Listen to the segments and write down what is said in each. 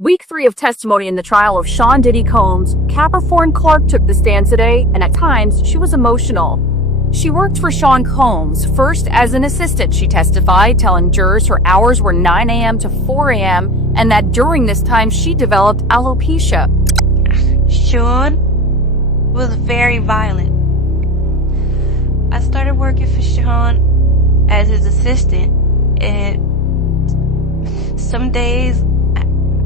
Week 3 of testimony in the trial of Sean Diddy Combs, Capricorn Clark took the stand today, and at times, she was emotional. She worked for Sean Combs, first as an assistant, she testified, telling jurors her hours were 9 a.m. to 4 a.m., and that during this time, she developed alopecia. Sean was very violent. I started working for Sean as his assistant, and some days,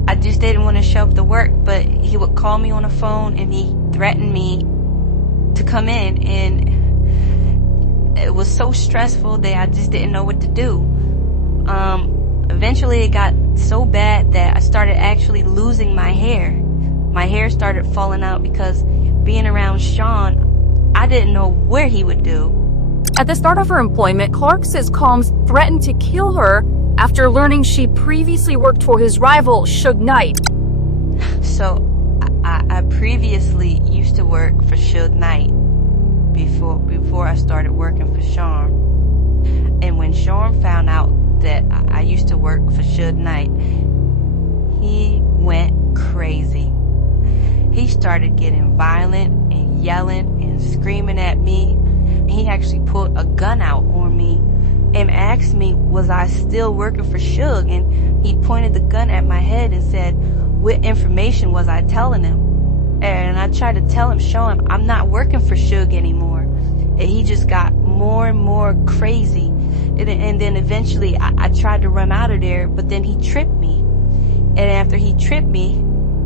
I just didn't want to show up to work, but he would call me on the phone and he threatened me to come in, and it was so stressful that I just didn't know what to do. Eventually it got so bad that I started actually losing my hair. My hair started falling out because being around Sean, I didn't know where he would do. At the start of her employment, Clark says Combs threatened to kill her after learning she previously worked for his rival, Suge-Knight. So, I previously used to work for Suge-Knight before I started working for Sean. And when Sean found out that I used to work for Suge-Knight, he went crazy. He started getting violent and yelling and screaming at me. He actually pulled a gun out on me and asked me, was I still working for Suge? And he pointed the gun at my head and said, what information was I telling him? And I tried to tell him, show him, I'm not working for Suge anymore. And he just got more and more crazy. And then eventually I tried to run out of there, but then he tripped me. And after he tripped me,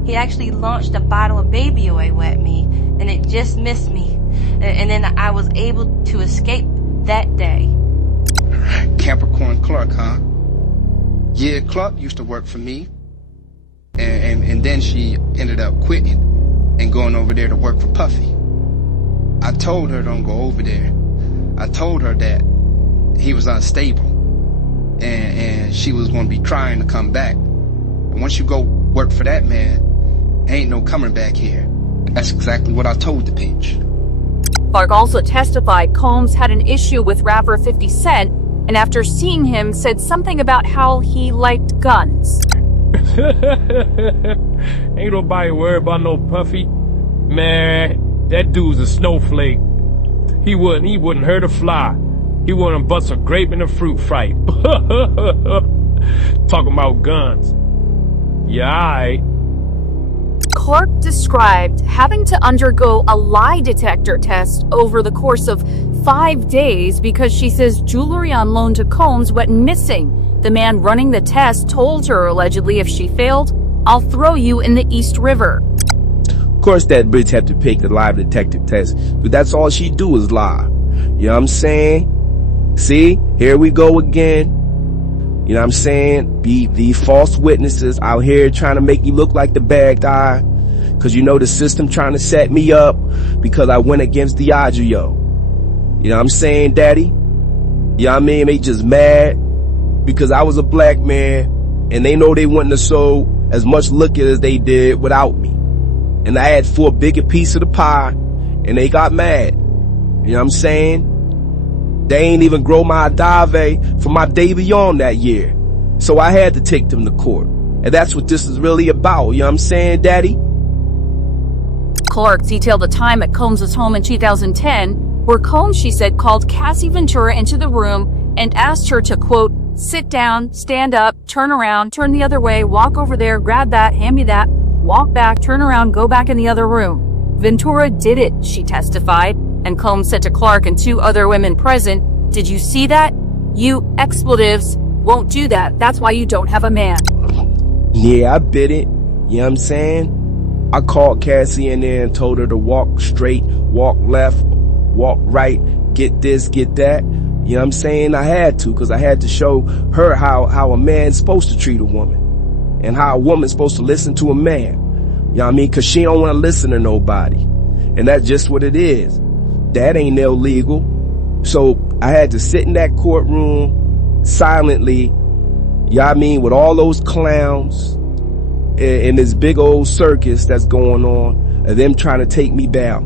he actually launched a bottle of baby oil at me, and it just missed me. And then I was able to escape that day. Capricorn Clark, huh? Yeah, Clark used to work for me. And then she ended up quitting and going over there to work for Puffy. I told her don't go over there. I told her that he was unstable. And she was going to be trying to come back. And once you go work for that man, ain't no coming back here. That's exactly what I told the bitch. Clark also testified Combs had an issue with rapper 50 Cent, and after seeing him said something about how he liked guns. Ain't nobody worried about no Puffy. Man, that dude's a snowflake. He wouldn't hurt a fly. He wouldn't bust a grape in a fruit fight. Talking about guns. Yeah, alright. Clark described having to undergo a lie detector test over the course of 5 days because she says jewelry on loan to Combs went missing. The man running the test told her, allegedly, if she failed, I'll throw you in the East River. Of course that bitch had to take the lie detector test, but that's all she do is lie. You know what I'm saying? See, here we go again. You know what I'm saying? Be these false witnesses out here trying to make me look like the bad guy. Cause you know the system trying to set me up because I went against the odds, yo. You know what I'm saying, daddy? You know what I mean? They just mad because I was a black man and they know they wouldn't have sold as much liquor as they did without me. And I had for a bigger piece of the pie and they got mad. You know what I'm saying? They ain't even grow my agave for my de Leon that year. So I had to take them to court. And that's what this is really about. You know what I'm saying, daddy? Clark detailed the time at Combs' home in 2010, where Combs, she said, called Cassie Ventura into the room and asked her to, quote, sit down, stand up, turn around, turn the other way, walk over there, grab that, hand me that, walk back, turn around, go back in the other room. Ventura did it, she testified, and Combs said to Clark and 2 other women present, did you see that? You expletives won't do that. That's why you don't have a man. Yeah, I bit it. You know what I'm saying? I called Cassie in there and told her to walk straight, walk left, walk right, get this, get that. You know what I'm saying? I had to, because I had to show her how a man's supposed to treat a woman and how a woman's supposed to listen to a man. You know what I mean? Because she don't want to listen to nobody. And that's just what it is. That ain't illegal. So I had to sit in that courtroom silently, you know what I mean, with all those clowns in this big old circus that's going on, of them trying to take me down.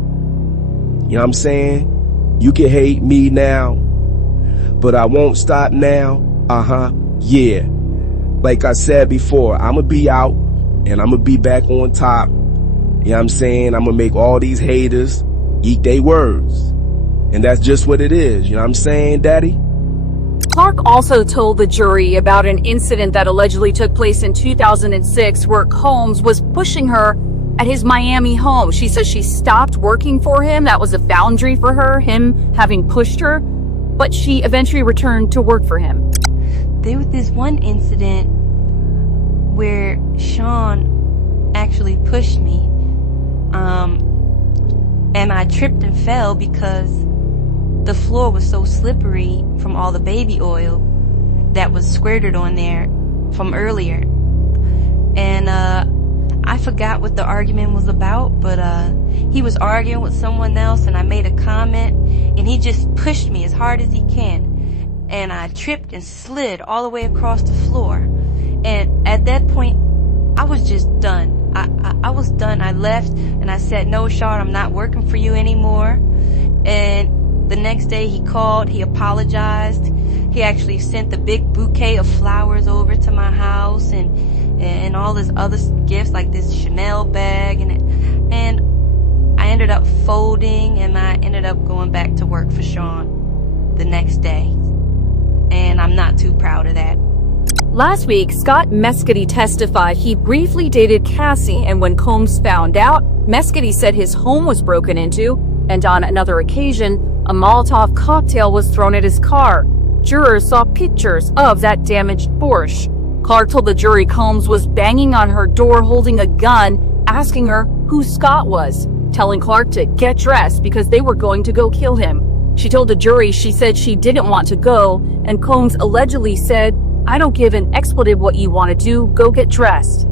You know what I'm saying? You can hate me now, but I won't stop now. Yeah. Like I said before, I'ma be out and I'm gonna be back on top. You know what I'm saying? I'm gonna make all these haters eat their words. And that's just what it is. You know what I'm saying, Daddy? Clark also told the jury about an incident that allegedly took place in 2006 where Combs was pushing her at his Miami home. She says she stopped working for him. That was a boundary for her, him having pushed her. But she eventually returned to work for him. There was this one incident where Sean actually pushed me. And I tripped and fell because the floor was so slippery from all the baby oil that was squirted on there from earlier. And I forgot what the argument was about, but he was arguing with someone else and I made a comment and he just pushed me as hard as he can. And I tripped and slid all the way across the floor. And at that point, I was just done. I was done. I left and I said, no, Sean, I'm not working for you anymore. And the next day he called, he apologized. He actually sent a big bouquet of flowers over to my house and all this other gifts like this Chanel bag and I ended up folding and I ended up going back to work for Sean the next day. And I'm not too proud of that. Last week, Scott Mescy testified he briefly dated Cassie, and when Combs found out, Mescy said his home was broken into, and on another occasion, a Molotov cocktail was thrown at his car. Jurors saw pictures of that damaged Porsche. Clark told the jury Combs was banging on her door holding a gun, asking her who Scott was, telling Clark to get dressed because they were going to go kill him. She told the jury she said she didn't want to go, and Combs allegedly said, I don't give an expletive what you want to do, go get dressed.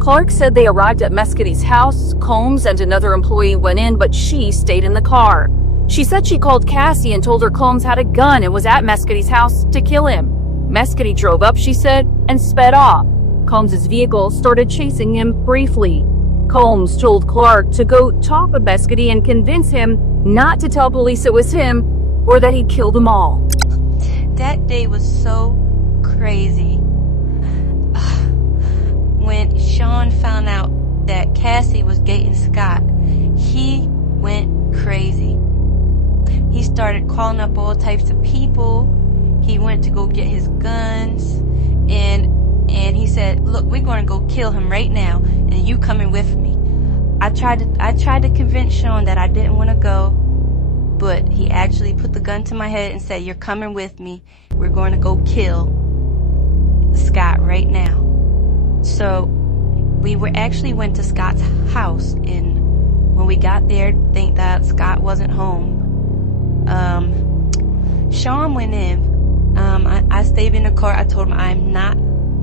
Clark said they arrived at Mescy's house. Combs and another employee went in, but she stayed in the car. She said she called Cassie and told her Combs had a gun and was at Mescy's house to kill him. Mescy drove up, she said, and sped off. Combs' vehicle started chasing him briefly. Combs told Clark to go talk with Mescy and convince him not to tell police it was him or that he'd killed them all. That day was so crazy. When Sean found out that Cassie was dating Scott, he went crazy. He started calling up all types of people. He went to go get his guns and he said, look, we're going to go kill him right now and you coming with me. I tried to convince Sean that I didn't want to go, but he actually put the gun to my head and said, you're coming with me. We're going to go kill Scott right now. So we went to Scott's house, and when we got there, thank God Scott wasn't home. Sean went in. I stayed in the car. I told him I'm not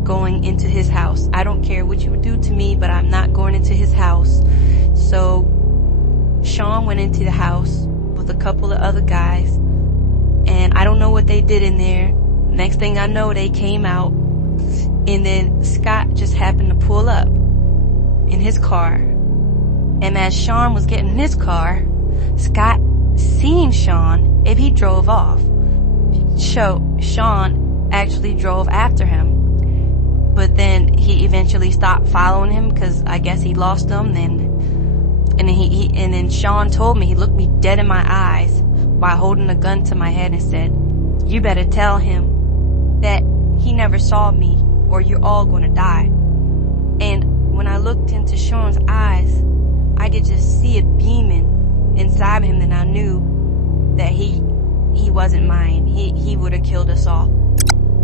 going into his house. I don't care what you would do to me, but I'm not going into his house. So Sean went into the house with a couple of other guys, and I don't know what they did in there. Next thing I know, they came out. And then Scott just happened to pull up in his car. And as Sean was getting in his car, Scott seen Sean and he drove off. So Sean actually drove after him. But then he eventually stopped following him because I guess he lost him. And then Sean told me, he looked me dead in my eyes while holding a gun to my head and said, you better tell him that he never saw me or you're all going to die. And when I looked into Sean's eyes, I could just see it beaming inside him, and I knew that he wasn't mine. He would have killed us all.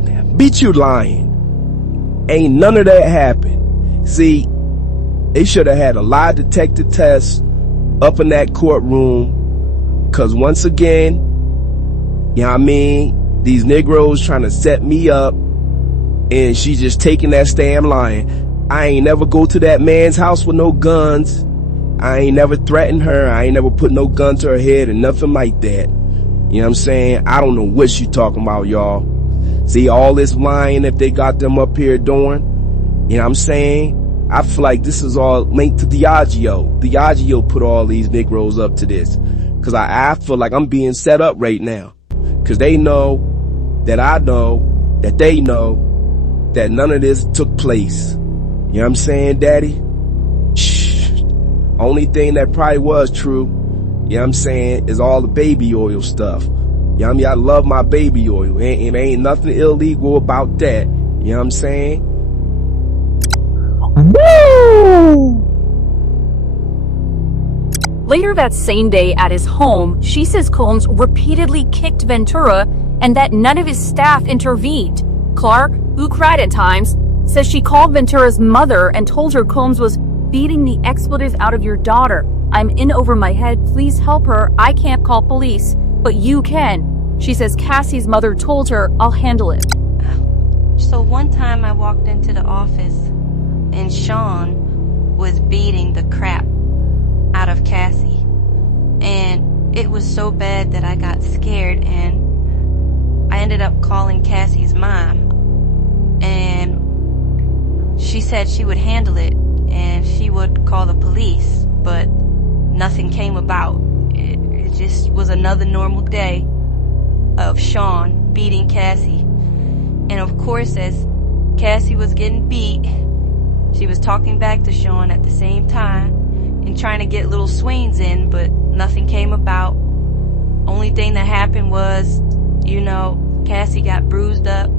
Bitch, you lying. Ain't none of that happened. See, they should have had a lie detector test up in that courtroom, cause once again, you know what I mean, these Negroes trying to set me up, and she just taking that stand lying. I ain't never go to that man's house with no guns. I ain't never threatened her. I ain't never put no gun to her head or nothing like that. You know what I'm saying? I don't know what she talking about, y'all. See, all this lying that they got them up here doing, you know what I'm saying? I feel like this is all linked to Diageo. Diageo put all these Negroes up to this. Cause I feel like I'm being set up right now. Cause they know that I know that they know that none of this took place. You know what I'm saying, Daddy? Shh. Only thing that probably was true, you know what I'm saying, is all the baby oil stuff. You know what I mean? I love my baby oil. Ain't nothing illegal about that. You know what I'm saying? Woo! Later that same day at his home, she says Combs repeatedly kicked Ventura and that none of his staff intervened. Clark, who cried at times, says she called Ventura's mother and told her Combs was beating the expletives out of your daughter. I'm in over my head. Please help her. I can't call police, but you can. She says Cassie's mother told her, I'll handle it. So one time I walked into the office and Sean was beating the crap out of Cassie. And it was so bad that I got scared and I ended up calling Cassie's mom. And she said she would handle it and she would call the police, but nothing came about. It just was another normal day of Sean beating Cassie. And of course, as Cassie was getting beat, she was talking back to Sean at the same time and trying to get little swings in, but nothing came about. Only thing that happened was, Cassie got bruised up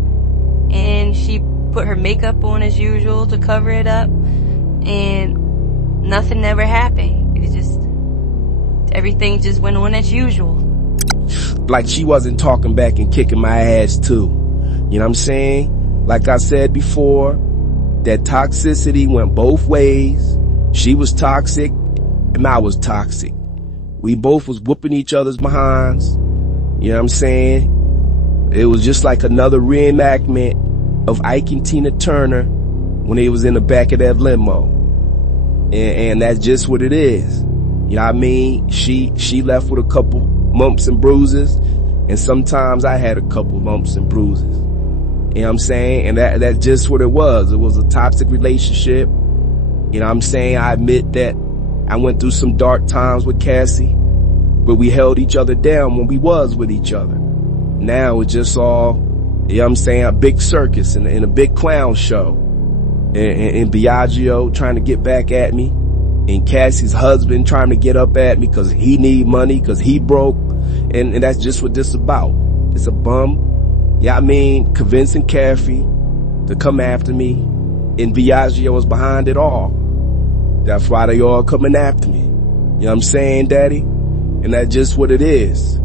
and she put her makeup on as usual to cover it up, and nothing ever happened. Everything just went on as usual. Like she wasn't talking back and kicking my ass too. You know what I'm saying? Like I said before, that toxicity went both ways. She was toxic and I was toxic. We both was whooping each other's behinds. You know what I'm saying? It was just like another reenactment of Ike and Tina Turner when they was in the back of that limo. And that's just what it is. You know what I mean? She left with a couple bumps and bruises, and sometimes I had a couple bumps and bruises. You know what I'm saying? And that's just what it was. It was a toxic relationship. You know what I'm saying? I admit that I went through some dark times with Cassie, but we held each other down when we was with each other. Now it's just all, you know what I'm saying, a big circus and a big clown show. And Biagio trying to get back at me, and Cassie's husband trying to get up at me because he need money, because he broke. And that's just what this about. It's a bum, yeah, I mean, convincing Kathy to come after me, and Biagio was behind it all. That's why they all coming after me. You know what I'm saying, Daddy? And that's just what it is.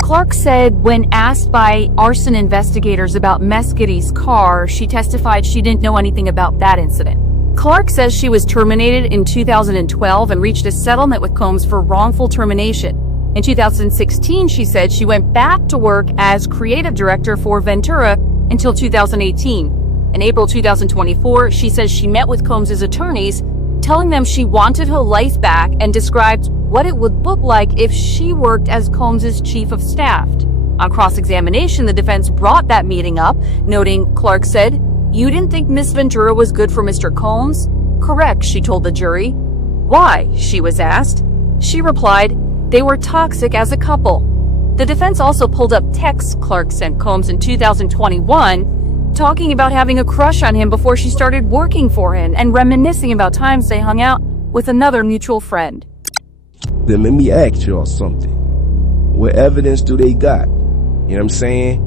Clark said when asked by arson investigators about Mescady's car, she testified she didn't know anything about that incident. Clark says she was terminated in 2012 and reached a settlement with Combs for wrongful termination. In 2016, she said she went back to work as creative director for Ventura until 2018. In April 2024, she says she met with Combs' attorneys, telling them she wanted her life back and described what it would look like if she worked as Combs' chief of staff. On cross-examination, the defense brought that meeting up, noting Clark said, "You didn't think Miss Ventura was good for Mr. Combs?" "Correct," she told the jury. "Why?" she was asked. She replied, "They were toxic as a couple." The defense also pulled up texts Clark sent Combs in 2021, talking about having a crush on him before she started working for him and reminiscing about times they hung out with another mutual friend. Then let me ask y'all something. What evidence do they got? You know what I'm saying?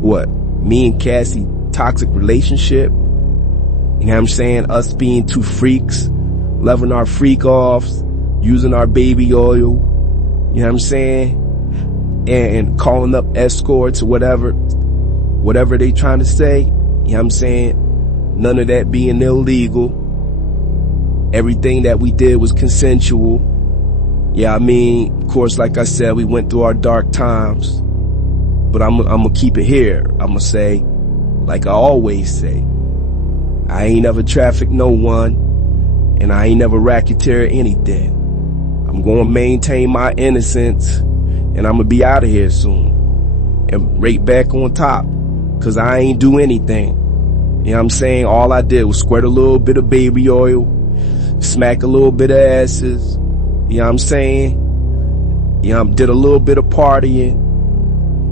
What? Me and Cassie toxic relationship? You know what I'm saying? Us being two freaks, loving our freak offs, using our baby oil, you know what I'm saying? And calling up escorts or whatever they trying to say, you know what I'm saying? None of that being illegal. Everything that we did was consensual. Yeah, I mean, of course, like I said, we went through our dark times, but I'm gonna keep it here. I'm gonna say, like I always say, I ain't never trafficked no one, and I ain't never racketeered anything. I'm gonna maintain my innocence, and I'm gonna be out of here soon, and right back on top, cause I ain't do anything. You know what I'm saying? All I did was squirt a little bit of baby oil, smack a little bit of asses. You know what I'm saying? You know, did a little bit of partying,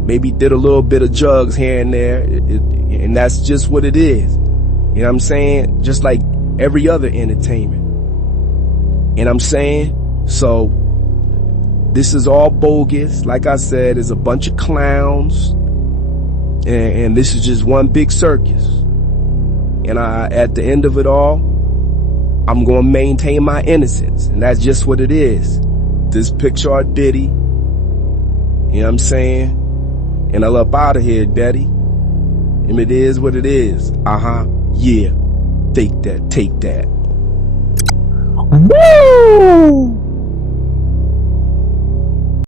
maybe did a little bit of drugs here and there, and that's just what it is. You know You know what I'm saying? Just like every other entertainment. And I'm saying, so this is all bogus. Like I said, it's a bunch of clowns. And this is just one big circus. And at the end of it all, I'm going to maintain my innocence. And that's just what it is. This Pixar Diddy. You know what I'm saying? And I'm up out of here, daddy. And it is what it is. Yeah. Take that. Woo!